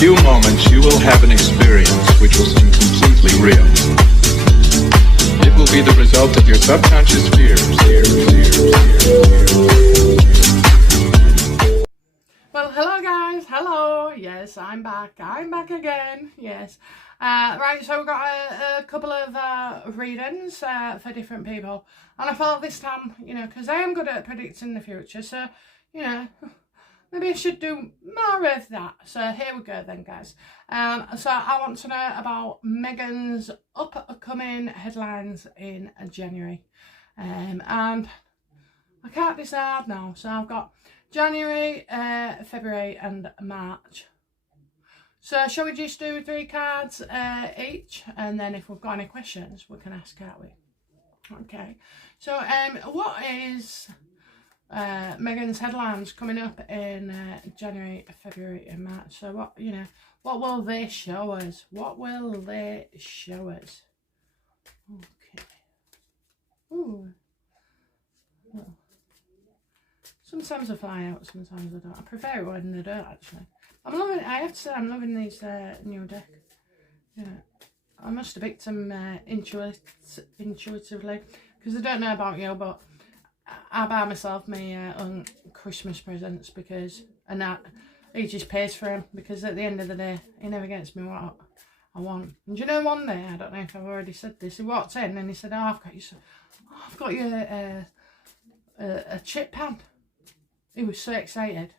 few moments you will have an experience which will seem completely real. It will be the result of your subconscious fears. Well, hello guys, hello. Yes, I'm back again. Yes. Right, so we've got a couple of readings for different people, and I thought this time, because I am good at predicting the future, so maybe I should do more of that. So here we go then, guys. So I want to know about Meghan's upcoming headlines in January, and I can't decide now. So I've got January, February and March. So shall we just do 3 cards each, and then if we've got any questions we can ask, can't we? Okay. So what is Meghan's headlines coming up in January, February and March? So what will they show us? What will they show us? Okay. Ooh. Oh. Sometimes I fly out, sometimes I don't. I prefer it when they don't, actually. I have to say, I'm loving these new deck. I must have picked them intuitively, because I don't know about you, but I buy myself my own Christmas presents, and he just pays for them, because at the end of the day, he never gets me what I want. And do you know, one day, I don't know if I've already said this, he walked in and he said, I've got you a chip pan. He was so excited.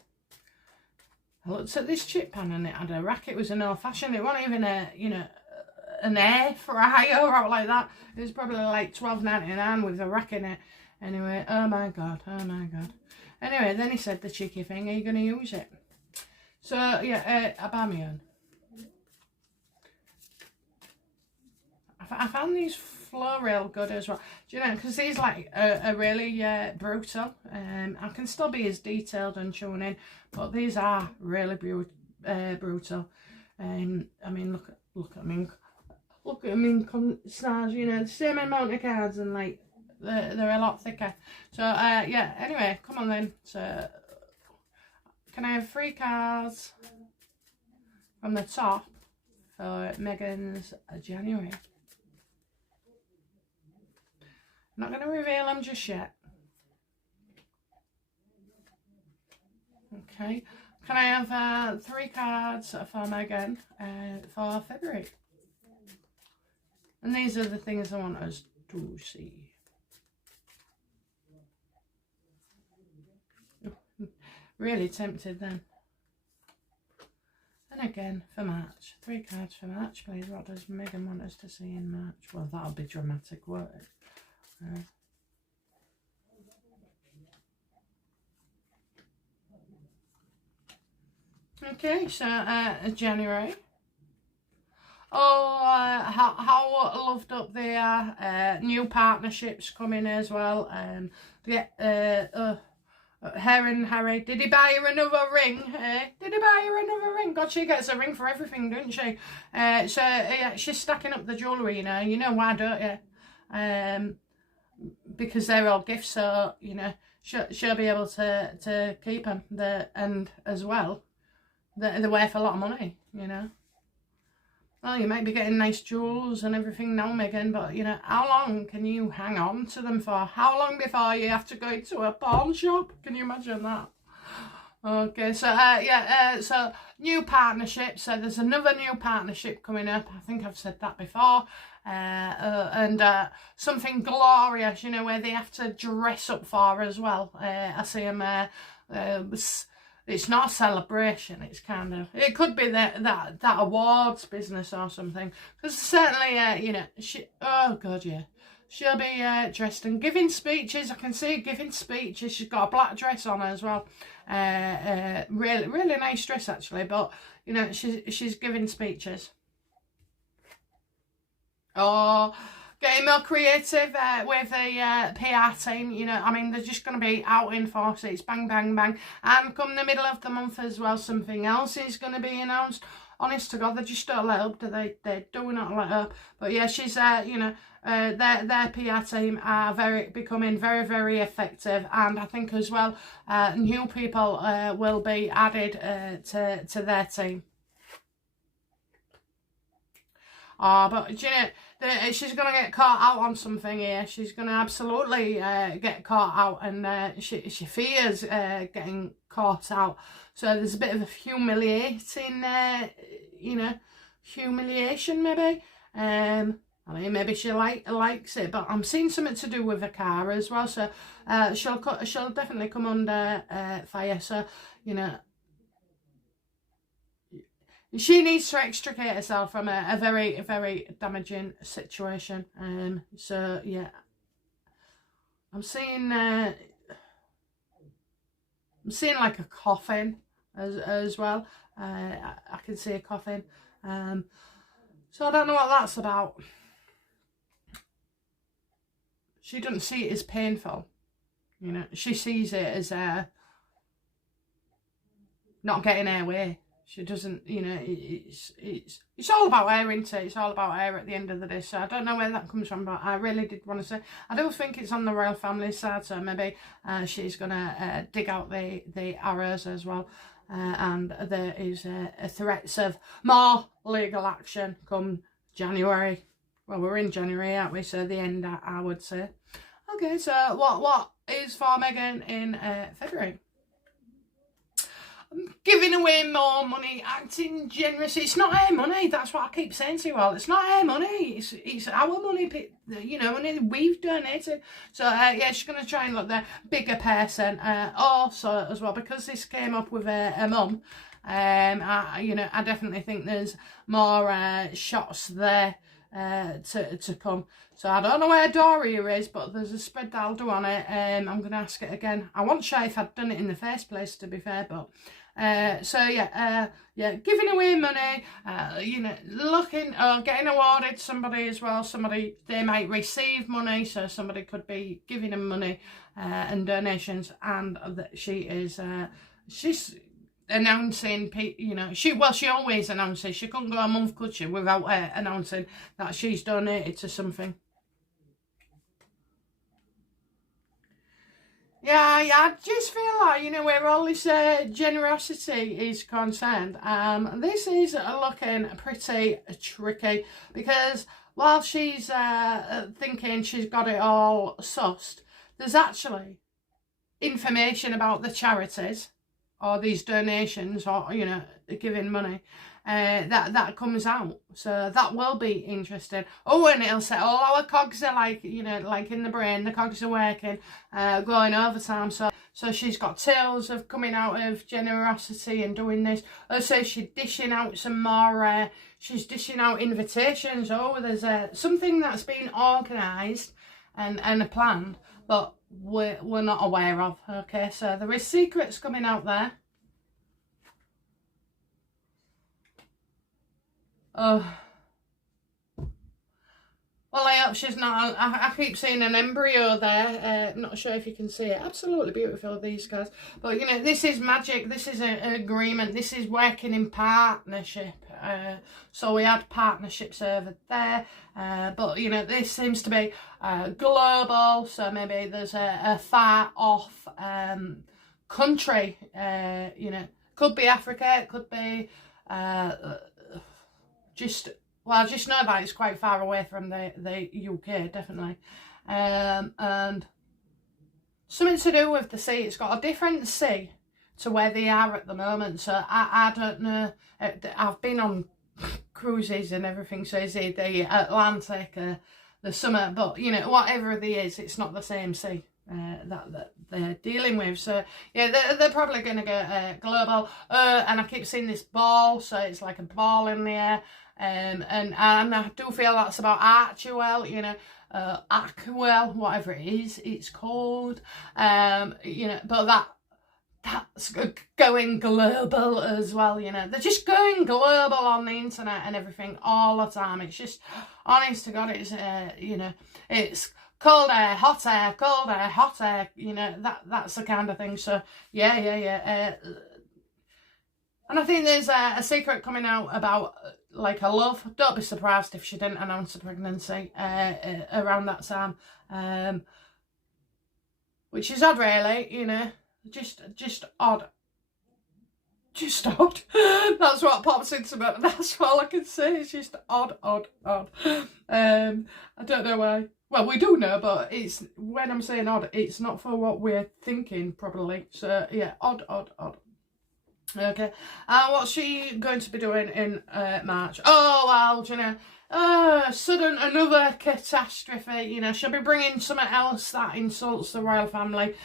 I looked at this chip pan and it had a rack. It was an old-fashioned. It wasn't even an air fryer or like that. It was probably like $12.99 with a rack in it. Anyway, oh my god. Anyway, then he said the cheeky thing, are you going to use it? So yeah, I buy my own. I found these flow real good as well. Do you know, because these like are really brutal. I can still be as detailed and shown in, but these are really brutal. I mean, look at me stars. The same amount of cards, and like they're a lot thicker. So yeah. Anyway, come on then. So can I have 3 cards from the top for Meghan's January? I'm not going to reveal them just yet. Okay. Can I have 3 cards for Meghan for February? And these are the things I want us to see. Really tempted then. And again for March. 3 cards for March, please. What does Meghan want us to see in March? Well, that'll be dramatic, won't it? Okay, so January. Oh, how loved up they are. New partnerships coming as well. Harry, did he buy her another ring? Did he buy her another ring? God, she gets a ring for everything, doesn't she? So yeah, she's stacking up the jewellery, you know why, don't you? Because they're all gifts, so she'll be able to keep them. And as well, they're worth a lot of money. Well, you might be getting nice jewels and everything now, Meghan, but how long can you hang on to them for? How long before you have to go to a pawn shop? Can you imagine that? Okay, so so new partnership. So there's another new partnership coming up. I think I've said that before. And something glorious, where they have to dress up for as well. I see them. It's not a celebration. It's kind of. It could be that awards business or something. Because certainly, she. Oh god, yeah. She'll be dressed and giving speeches. I can see her giving speeches. She's got a black dress on as well. Really nice dress actually. But she's giving speeches. Or getting more creative with the PR team. They're just going to be out in force. It's bang, bang, bang. And come the middle of the month as well, something else is going to be announced. Honest to God, they just don't let up, do they? They do not let up. But yeah, she's, their PR team are becoming very, very effective. And I think as well, new people will be added to their team. Oh, but do you know, she's going to get caught out on something here. She's going to absolutely get caught out, and she fears getting caught out. So there's a bit of a humiliating, you know, humiliation maybe. I mean, maybe she likes it, but I'm seeing something to do with a car as well. So she'll definitely come under fire. So, you know, she needs to extricate herself from a very, very damaging situation. So yeah, I'm seeing like a coffin as well. I can see a coffin. So I don't know what that's about. She doesn't see it as painful, you know. She sees it as not getting her way. She doesn't, you know. It's all about her, isn't it? It's all about her at the end of the day. So I don't know where that comes from, but I really did want to say I do think it's on the royal family side. So maybe she's gonna dig out the arrows as well. And there is threats of more legal action come January. Well, we're in January, aren't we? So the end, I would say. Okay, so what is for Meghan in February? Giving away more money, acting generous. It's not her money. That's what I keep saying to you all. It's not her money. It's our money. You know, money we've donated. So yeah, she's gonna try and look the bigger person. Also as well, because this came up with a mum. You know, I definitely think there's more shots there to come. So I don't know where Doria is, but there's a spread that'll do on it. I'm going to ask it again. I wasn't sure if I'd done it in the first place, to be fair, but so yeah, giving away money, you know, looking or getting awarded somebody as well. Somebody, they might receive money, so somebody could be giving them money and donations, and that she is she's announcing, you know, she always announces. She couldn't go a month, could she, without announcing that she's donated to something. Yeah, I just feel like, you know, where all this generosity is concerned, this is looking pretty tricky, because while she's thinking she's got it all sussed, there's actually information about the charities or these donations, or, you know, giving money, that comes out. So that will be interesting. Oh, and it'll say all our cogs are, like, you know, like in the brain, the cogs are working, going overtime. So she's got tales of coming out of generosity and doing this. Also, she's dishing out some more, she's dishing out invitations. Oh, there's something that's been organised and planned, but we're not aware of. Okay, so there is secrets coming out there. Oh, well, I hope she's not. I keep seeing an embryo there. Not sure if you can see it. Absolutely beautiful, these guys. But, you know, this is magic. This is an agreement. This is working in partnership. So we had partnerships over there. But, you know, this seems to be global. So maybe there's a far off country. You know, could be Africa. It could be well, I just know that it's quite far away from the UK, definitely. And something to do with the sea. It's got a different sea to where they are at the moment. So I don't know. I've been on cruises and everything. So is it the Atlantic, the summer? But, you know, whatever it is, it's not the same sea that they're dealing with. So yeah, they're probably going to go global. And I keep seeing this ball. So it's like a ball in the air. And I do feel that's about Archewell, you know, Archewell, whatever it is, it's called, you know, but that's going global as well, you know. They're just going global on the internet and everything all the time. It's just, honest to God, it's, you know, it's cold air, hot air, cold air, hot air, you know, that's the kind of thing. So, yeah. And I think there's a secret coming out about, like, a love. Don't be surprised if she didn't announce a pregnancy around that time. Which is odd, really, you know. Just odd just odd. That's what pops into me. That's all I can say. It's just odd. I don't know why. Well, we do know, but it's when I'm saying odd, it's not for what we're thinking probably. So yeah, odd. Okay, what's she going to be doing in March? Oh, well, you know, sudden another catastrophe. You know, she'll be bringing something else that insults the royal family.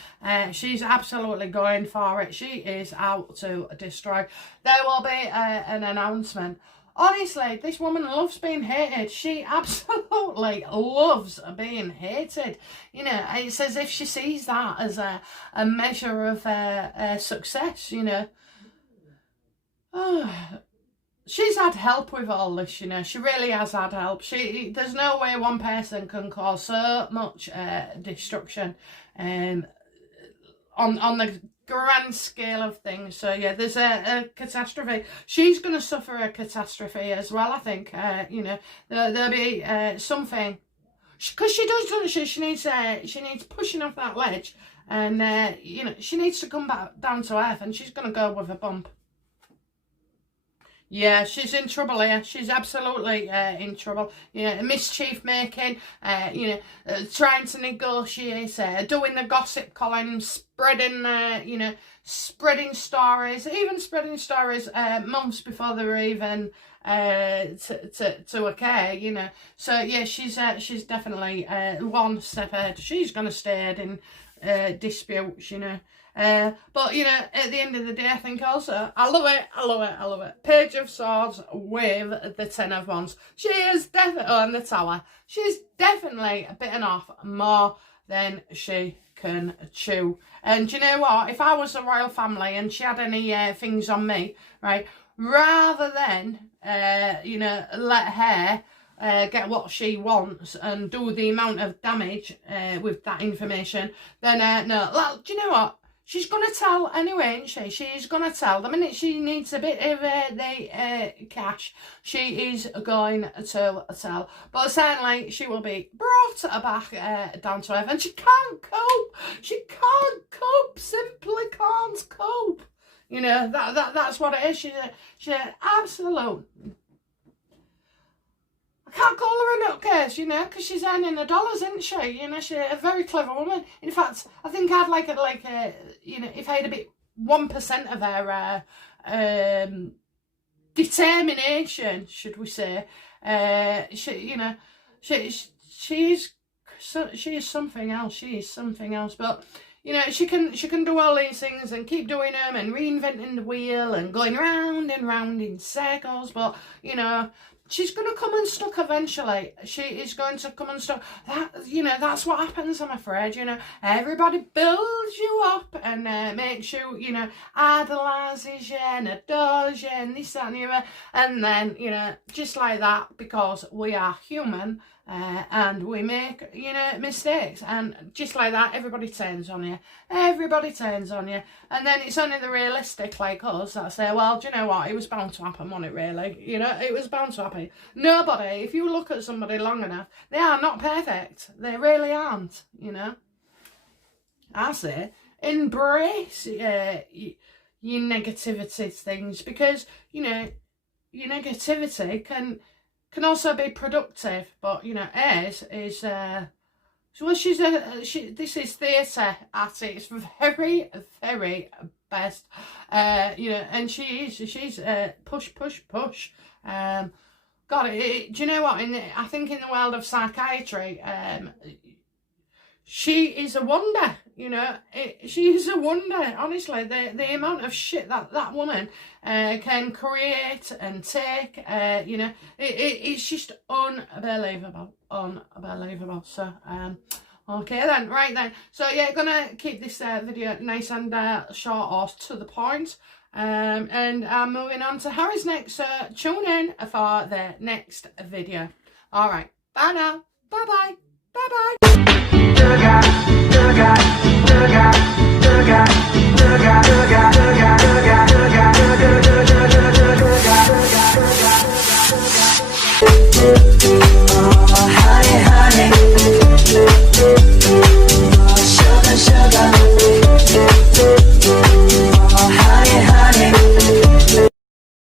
She's absolutely going for it. She is out to destroy. There will be an announcement. Honestly, this woman loves being hated. She absolutely loves being hated. You know, it's as if she sees that as a measure of success, you know. She's had help with all this, you know. She really has had help. There's no way one person can cause so much destruction on the grand scale of things. So yeah, there's a catastrophe. She's going to suffer a catastrophe as well, I think. You know, there'll be something, because she does, doesn't she? She needs pushing off that ledge, and you know, she needs to come back down to earth, and she's going to go with a bump. Yeah, she's in trouble here. She's absolutely in trouble. You know, mischief making, you know, trying to negotiate, doing the gossip column, spreading, you know, spreading stories months before they're even to occur, you know. So yeah, she's definitely one step ahead. She's gonna stay ahead in disputes, you know. But, you know, at the end of the day, I think also, I love it. Page of Swords with the Ten of Wands. She is definitely, on the Tower, she's definitely bitten off more than she can chew. And do you know what? If I was a royal family and she had any things on me, right, rather than, you know, let her get what she wants and do the amount of damage with that information, then, no, well, do you know what? She's going to tell anyway, isn't she? She's going to tell. The minute she needs a bit of the cash, she is going to tell. But certainly, she will be brought back down to earth. And she can't cope. She can't cope. Simply can't cope. You know, that's what it is. She's an absolute... I can't call her a nutcase, you know, because she's earning the dollars, isn't she? You know, she's a very clever woman. In fact, I think I'd like a you know, if I had a bit 1% of her determination, should we say, you know, she is something else. She is something else, but. You know, she can do all these things and keep doing them and reinventing the wheel and going round and round in circles. But, you know, she's going to come unstuck eventually. She is going to come unstuck. That, you know, that's what happens, I'm afraid. You know, everybody builds you up and makes you, you know, idolises you and adores you and this, that and the other. And then, you know, just like that, because we are human, and we make, you know, mistakes, and just like that, everybody turns on you. Everybody turns on you, and then it's only the realistic like us that say, well, do you know what, it was bound to happen, wasn't it, really? You know, it was bound to happen. Nobody, if you look at somebody long enough, they are not perfect. They really aren't, you know. I say, embrace your negativity things, because, you know, your negativity can also be productive, but, you know, hers is, well, this is theatre at its very, very best, you know, and she's push. God, do you know what, I think in the world of psychiatry, she is a wonder, you know. She is a wonder, honestly. The amount of shit that woman can create and take, you know, it's just unbelievable. So, okay then, right then. So yeah, gonna keep this video nice and short or to the point. And I'm moving on to Harry's next, so tune in for the next video. Alright, bye now. Bye-bye. Bye-bye.